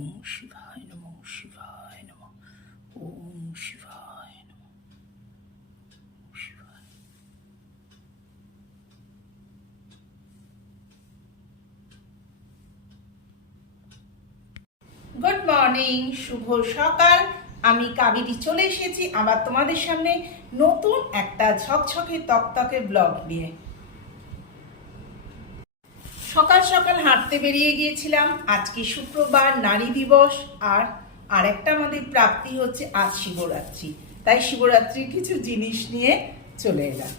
ওম শিবায় নম শিবায় নম ওম শিবায় নম শিবায় গুড মর্নিং শুভ সকাল। আমি কাবেরী চলে এসেছি আবার তোমাদের সামনে নতুন একটা ঝকঝকে তকতকে ব্লগ নিয়ে। সকাল সকাল হাঁটতে বেরিয়ে গিয়েছিলাম। আজকে শুক্রবার? নারী দিবস। আর আরেকটা আমাদের প্রাপ্তি হচ্ছে আজ শিবরাত্রি। তাই শিবরাত্রির কিছু জিনিস নিয়ে চলে এলাম।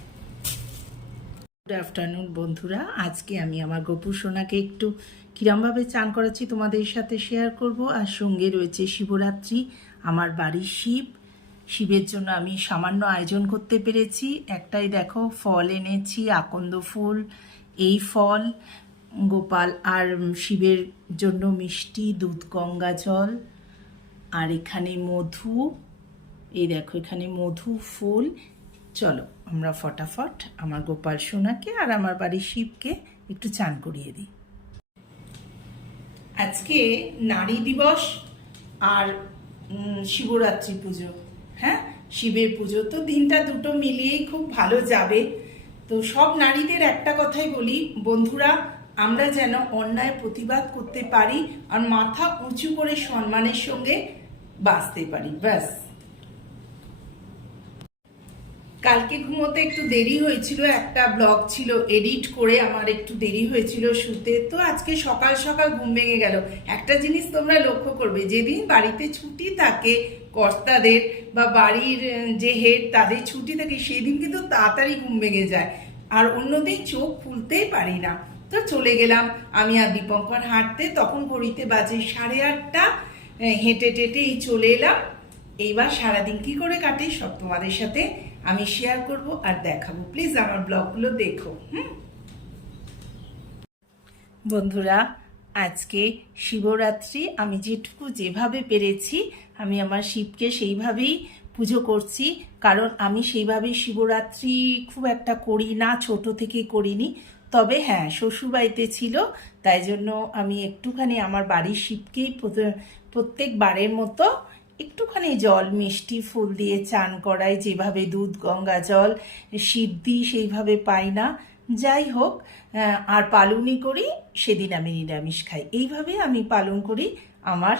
গুড আফটারনুন বন্ধুরা। আজকে আমি আমার গপু সোনাকে একটু কিরমভাবে চান করাচ্ছি তোমাদের সাথে শেয়ার করব। আর সঙ্গে রয়েছে শিবরাত্রি, আমার বাড়ির শিব। শিবের জন্য আমি সামান্য আয়োজন করতে পেরেছি। একটাই দেখো, ফল এনেছি, আকন্দ ফুল। এই ফল গোপাল আর শিবের জন্য মিষ্টি, দুধ, গঙ্গা জল, আর এখানে মধু। এই দেখো, এখানে মধু, ফুল। চলো, আমরা ফটাফট আমার গোপাল সোনাকে আর আমার বাড়ির শিবকে একটু চান করিয়ে দিই। আজকে নারী দিবস আর শিবরাত্রি পুজো। হ্যাঁ? শিবের পুজো। তো দিনটা দুটো মিলিয়েই খুব ভালো যাবে। তো সব নারীদের একটা কথাই বলি, বন্ধুরা আমরা যেন অন্যায় প্রতিবাদ করতে পারি আর মাথা উঁচু করে সম্মানের সঙ্গে বাঁচতে পারি, ব্যাস। কালকে ঘুমোতে একটু দেরি হয়েছিল, একটা ব্লগ ছিল, এডিট করে আমার একটু দেরি হয়েছিল শুতে, তো আজকে সকাল সকাল ঘুম ভেঙে গেল। একটা জিনিস তোমরা লক্ষ্য করবে, যেদিন বাড়িতে ছুটি থাকে কর্তাদের বা বাড়ির যে হেড তাদের ছুটি থাকে, সেদিন কিন্তু তাড়াতাড়ি ঘুম ভেঙে যায়। আর অন্যদিন চোখ খুলতেই পারি না। তো চলে গেলাম। আমি আর দীপঙ্কর হাঁটতে, তখন ঘড়িতে বাজে সাড়ে আটটা। হেঁটে টেটে এই চলে এলাম। এইবার সারাদিন কি করে কাটে সব তোমাদের সাথে আমি শেয়ার করব আর দেখাবো। প্লিজ আমার ব্লগগুলো দেখো, হুম? বন্ধুরা, আজকে শিবরাত্রি, আমি যেটুকু যেভাবে পেরেছি, আমি আমার শিবকে সেইভাবেই পুজো করছি। কারণ আমি সেইভাবেই শিবরাত্রি খুব একটা করি না, ছোট থেকে করিনি। তবে হ্যাঁ শ্বশুরবাড়িতে ছিল, তাই জন্য আমি একটুখানি আমার বাড়ির শিবকেই প্রত- প্রত্যেকবারের মতো একটুখানি জল, মিষ্টি ফুল দিয়ে চান করাই, যেভাবে দুধ, গঙ্গা জল, শিব দিই সেইভাবে পাই না। যাই হোক আর পালনই করি, সেদিন আমি নিরামিষ খাই। এইভাবে আমি পালন করি আমার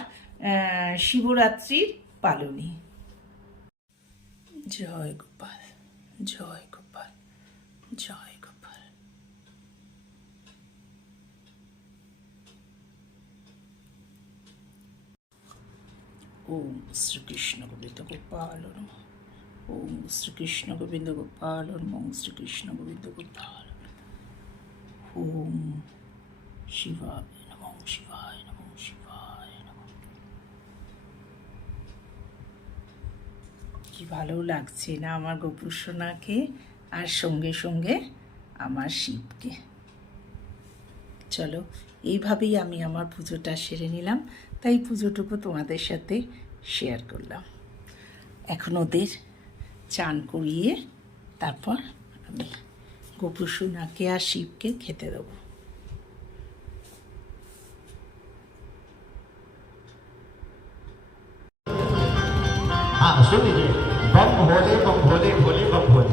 শিবরাত্রির পালনই। জয় গোপাল জয় গোপাল, জয় গোবিন্দ গোপাল নম। ওম শ্রীকৃষ্ণ গোবিন্দ গোপাল নম। ওম শ্রীকৃষ্ণ গোবিন্দ গোপাল ওম শিবায় নম শিবায় নম শিবায় নম। কি ভালো লাগছে না আমার গোপুর সোনাকে আর সঙ্গে সঙ্গে আমার শিবকে। চলো, এইভাবেই আমি আমার পুজোটা সেরে নিলাম। তাই পুজোটুকু তোমাদের সাথে শেয়ার করলাম এখন ওদের চান করিয়ে তারপর আমি গোপু সোনাকে আর শিবকে খেতে দেবো हाँ सुन लीजिए बम भोले बम भोले भोले बम भोले